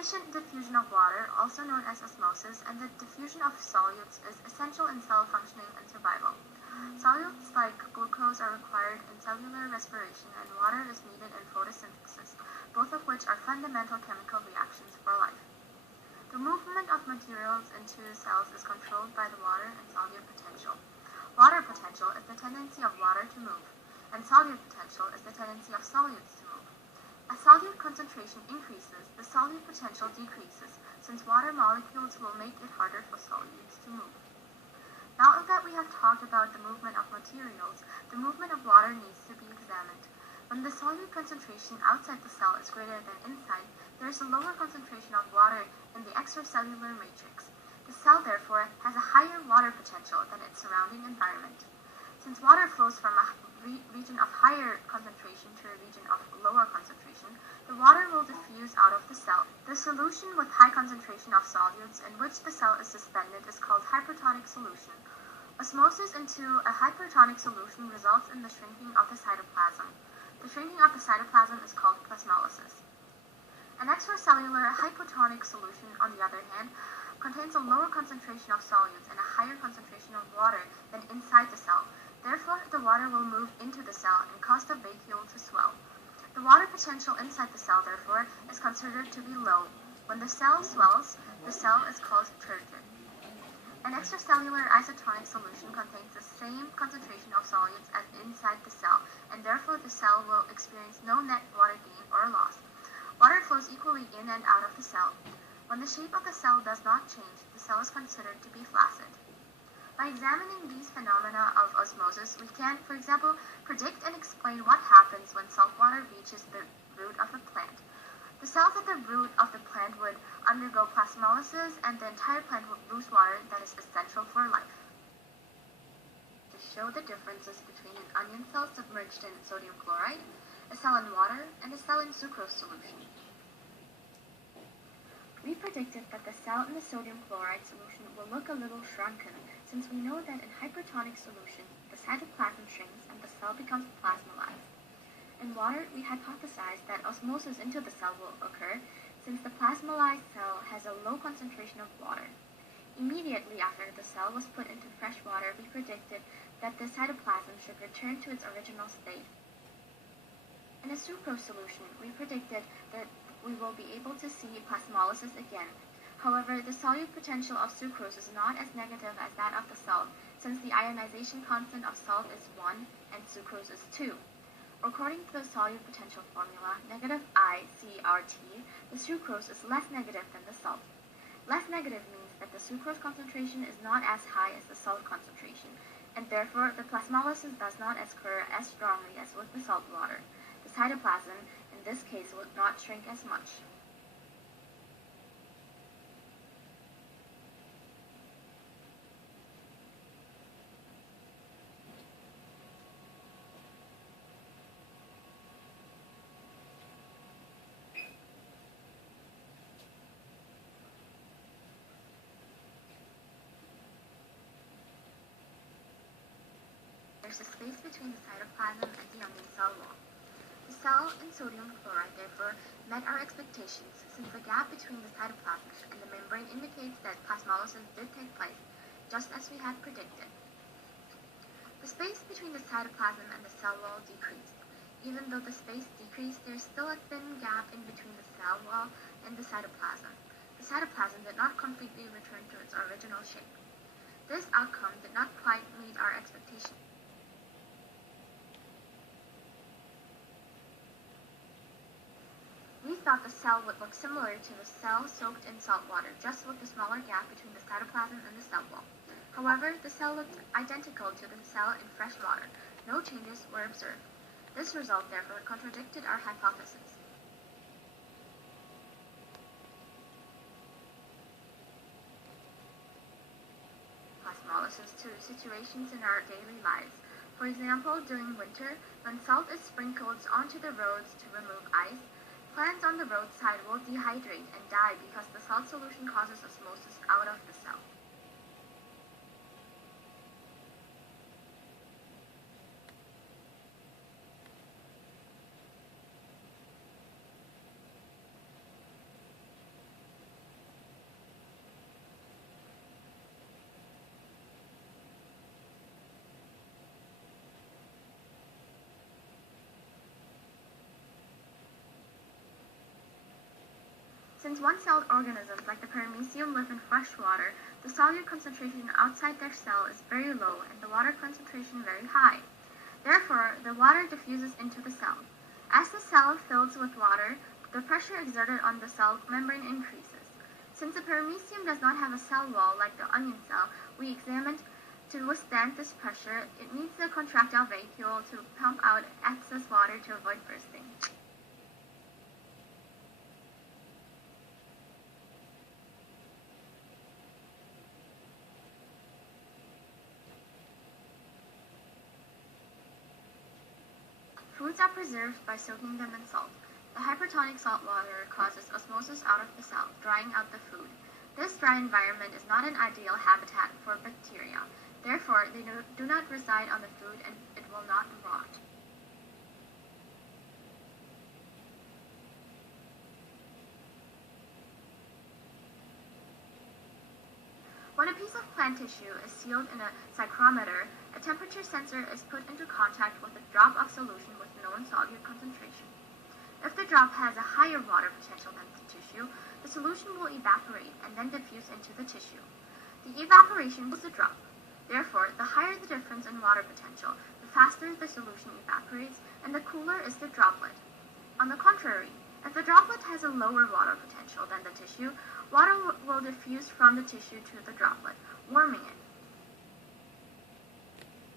Efficient diffusion of water, also known as osmosis, and the diffusion of solutes is essential in cell functioning and survival. Solutes like glucose are required in cellular respiration, and water is needed in photosynthesis, both of which are fundamental chemical reactions for life. The movement of materials into cells is controlled by the water and solute potential. Water potential is the tendency of water to move, and solute potential is the tendency of solutes to move. As solute concentration increases, the solute potential decreases, since water molecules will make it harder for solutes to move. Now that we have talked about the movement of materials, the movement of water needs to be examined. When the solute concentration outside the cell is greater than inside, there is a lower concentration of water in the extracellular matrix. The cell, therefore, has a higher water potential than its surrounding environment. Since water flows from a region of higher concentration to a region of lower concentration, the water will diffuse out of the cell. The solution with high concentration of solutes in which the cell is suspended is called hypertonic solution. Osmosis into a hypertonic solution results in the shrinking of the cytoplasm. The shrinking of the cytoplasm is called plasmolysis. An extracellular hypotonic solution, on the other hand, contains a lower concentration of solutes and a higher concentration of water than inside the cell. Therefore, the water will move into the cell and cause the vacuole to swell. The water potential inside the cell, therefore, is considered to be low. When the cell swells, the cell is called turgid. An extracellular isotonic solution contains the same concentration of solutes as inside the cell, and therefore the cell will experience no net water gain or loss. Water flows equally in and out of the cell. When the shape of the cell does not change, the cell is considered to be flaccid. By examining these phenomena of osmosis, we can, for example, predict and explain what happens when salt water reaches the root of a plant. The cells at the root of the plant would undergo plasmolysis, and the entire plant would lose water that is essential for life. To show the differences between an onion cell submerged in sodium chloride, a cell in water, and a cell in sucrose solution. We predicted that the cell in the sodium chloride solution will look a little shrunken, since we know that in hypertonic solution, the cytoplasm shrinks and the cell becomes plasmolized. In water, we hypothesized that osmosis into the cell will occur, since the plasmolized cell has a low concentration of water. Immediately after the cell was put into fresh water, we predicted that the cytoplasm should return to its original state. In a sucrose solution, we predicted that we will be able to see plasmolysis again. However, the solute potential of sucrose is not as negative as that of the salt, since the ionization constant of salt is 1 and sucrose is 2. According to the solute potential formula, negative I CRT, the sucrose is less negative than the salt. Less negative means that the sucrose concentration is not as high as the salt concentration, and therefore the plasmolysis does not occur as strongly as with the salt water. The cytoplasm, in this case, would not shrink as much. There's a space between the cytoplasm and the onion cell wall. The cell in sodium chloride, therefore, met our expectations, since the gap between the cytoplasm and the membrane indicates that plasmolysis did take place, just as we had predicted. The space between the cytoplasm and the cell wall decreased. Even though the space decreased, there is still a thin gap in between the cell wall and the cytoplasm. The cytoplasm did not completely return to its original shape. This outcome did not quite meet our expectations. We thought the cell would look similar to the cell soaked in salt water, just with the smaller gap between the cytoplasm and the cell wall. However, the cell looked identical to the cell in fresh water. No changes were observed. This result, therefore, contradicted our hypothesis. Plasmolysis to situations in our daily lives. For example, during winter, when salt is sprinkled onto the roads to remove ice, plants on the roadside will dehydrate and die because the salt solution causes osmosis out of the cell. Since one-celled organisms like the paramecium live in fresh water, the solute concentration outside their cell is very low and the water concentration very high. Therefore, the water diffuses into the cell. As the cell fills with water, the pressure exerted on the cell membrane increases. Since the paramecium does not have a cell wall like the onion cell we examined, to withstand this pressure, it needs a contractile vacuole to pump out excess water to avoid bursting. Foods are preserved by soaking them in salt. The hypertonic salt water causes osmosis out of the cell, drying out the food. This dry environment is not an ideal habitat for bacteria. Therefore, they do not reside on the food and it will not rot. When a piece of plant tissue is sealed in a psychrometer, a temperature sensor is put into contact with a drop of solution with known solute concentration. If the drop has a higher water potential than the tissue, the solution will evaporate and then diffuse into the tissue. The evaporation is the drop. Therefore, the higher the difference in water potential, the faster the solution evaporates, and the cooler is the droplet. On the contrary, if the droplet has a lower water potential than the tissue, water will diffuse from the tissue to the droplet, warming it.